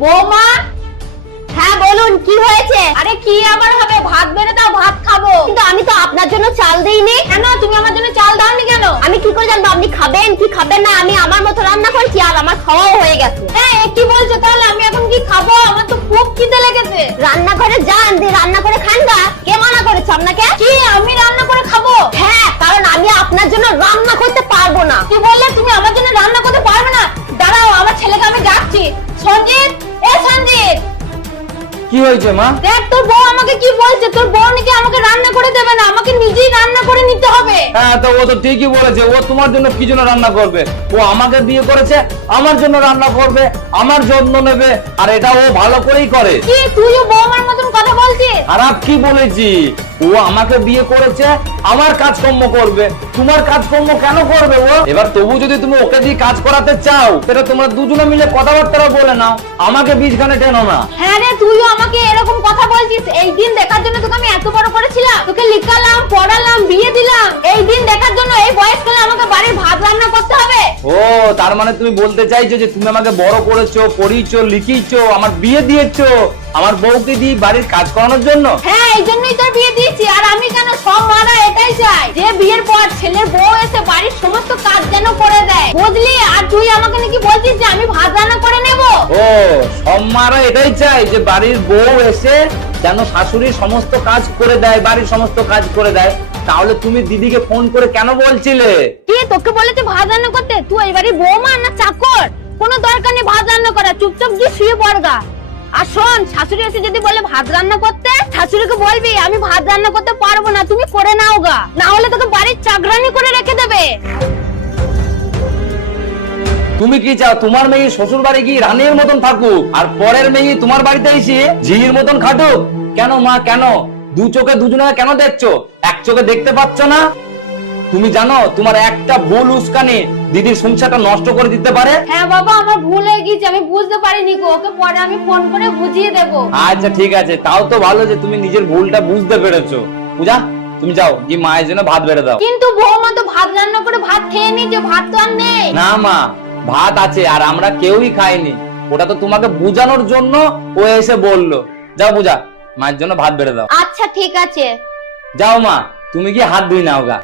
বৌমা, হ্যাঁ বলুন কি হয়েছে? আরে কি আবার হবে, ভাত বেড়ে দাও, ভাত খাবো। কিন্তু আমি তো আপনার জন্য চাল দেইনি। কেন তুমি আমার জন্য চাল দাওনি কেন? আমি কি করে জানবো আপনি খাবেন কি খাবেন না? আমি আমার মতো রান্না করেছি আর আমার খাওয়াও হয়ে গেছে। হ্যাঁ কি বলছো? তাহলে আমি এখন কি খাবো? আমার তো খুব খিদে লেগেছে। রান্নাঘরে যান, দিয়ে রান্না করে খান গা। কে মানা করেছে আপনাকে? কি আমি রান্না করে খাবো? হ্যাঁ, কারণ আমি আপনার জন্য রান্না করতে পারবো না। কি বললে তুমি আমার জন্য রান্না করতে পারবে না? দাঁড়াও, আমার ছেলেকে আমি ডাকছি। সঞ্জিত, এ সঞ্জিত। কি হয়েছে মা? দেখ তোর বউ আমাকে কি বলছে, তোর বউ নাকি আমাকে রান্না করে দেবে না, আমাকে নিজেই রান্না করে নিতে হবে। হ্যাঁ, তো ও তো ঠিকই বলেছে। ও তোমার জন্য কি জন্য রান্না করবে? ও আমাকে বিয়ে করেছে, আমার জন্য রান্না করবে, আমার যত্ন নেবে, আর এটা ও ভালো করেই করে। কি তুইও বৌমার মতন কথা বলছিস? খারাপ কি বলেছি? ও আমাকে বিয়ে করেছে, আমার কাজকর্ম করবে, তোমার কাজকর্ম কেন করবে ও? এবার তবু যদি তুমি ওকে দিয়ে কাজ করাতে চাও, সেটা তোমরা দুজনে মিলে কথাবার্তা বলে নাও, আমাকে বীজখানে টেনো না। হ্যাঁ রে, তুইও আমাকে এরকম কথা বলছিস? এই দিন দেখার জন্য তোকে আমি এত বড় করেছিলাম, তোকে লিখালাম, পড়ালাম, বিয়ে দিলাম, এই দিন দেখার জন্য এই বয়সকালে আমাকে বাড়ির ভাত রান্না করতে হবে? ও তার মানে তুমি বলতে চাইছো যে তুমি আমাকে বড় করেছো, পড়িয়েছো, লিখিয়েছো, আমার বিয়ে দিয়েছো আমার বউকে দিয়ে বাড়ির কাজ করানোর জন্য? হ্যাঁ, এই জন্যই তোর বিয়ে দিয়েছি। আর আমি কেন, সব মারা এটাই চাই যে বিয়ের পর ছেলের বউ এসে বাড়ির সমস্ত কাজ যেন করে দেয়, বুঝলি? আর তুই আমাকে নাকি বলছিস যে আমি ভাত রান্না করে নেব? ও সব মারা এটাই চাই যে বাড়ির বউ এসে যেন শাশুড়ির সমস্ত কাজ করে দেয়, বাড়ির সমস্ত কাজ করে দেয়। তাহলে তুমি দিদিকে ফোন করে কেন বলছিলে? কি তোকে বলেছে ভাত রান্না করতে? তুই এই বাড়ির বৌমা না চাকর? কোনো দরকার নেই ভাত রান্না করা, চুপচাপ গিয়ে শুয়ে পড়গা। আর শোন, শাশুড়ি এসে যদি বলে ভাত রান্না করতে, শাশুড়িকে বলবি আমি ভাত রান্না করতে পারবো না, তুমি করে নাও গা, না হলে তোকে বাড়ির চাকরানি করে রেখে দেবে। তুমি কি চাও তোমার মেয়ে শ্বশুর বাড়ি গিয়ে রানীর মতন থাকুক, আর পরের মেয়ে তোমার বাড়িতে এসে ঝির মতন খাটুক? কেন মা, কেন? দু চোখে দুজনে কেন দেখছো? এক চোখে দেখতে পাচ্ছ না? তুমি জানো তোমার একটা ভুল উস্কানি দিদির সংসারটা নষ্ট করে দিতে পারে। হ্যাঁ বাবা, আমার ভুল হয়ে গেছে, আমি বুঝতে পারিনি গো, ওকে পরে আমি ফোন করে বুঝিয়ে দেবো। আচ্ছা ঠিক আছে, তাও তো ভালো যে তুমি নিজের ভুলটা বুঝতে পেরেছো। পূজা তুমি যাও কি মায়ের জন্য ভাত বেড়ে দাও। কিন্তু বৌমা তো ভাত রান্না করে ভাত খেয়ে নিয়েছে, ভাত তো আর নেই। না মা, ভাত আছে আর আমরা কেউই খাইনি, ওটা তো তোমাকে বোঝানোর জন্য ও এসে বললো। যাও পূজা, মায়ের জন্য ভাত বেড়ে দাও। আচ্ছা ঠিক আছে। যাও মা, তুমি কি হাত ধুই নাও গা।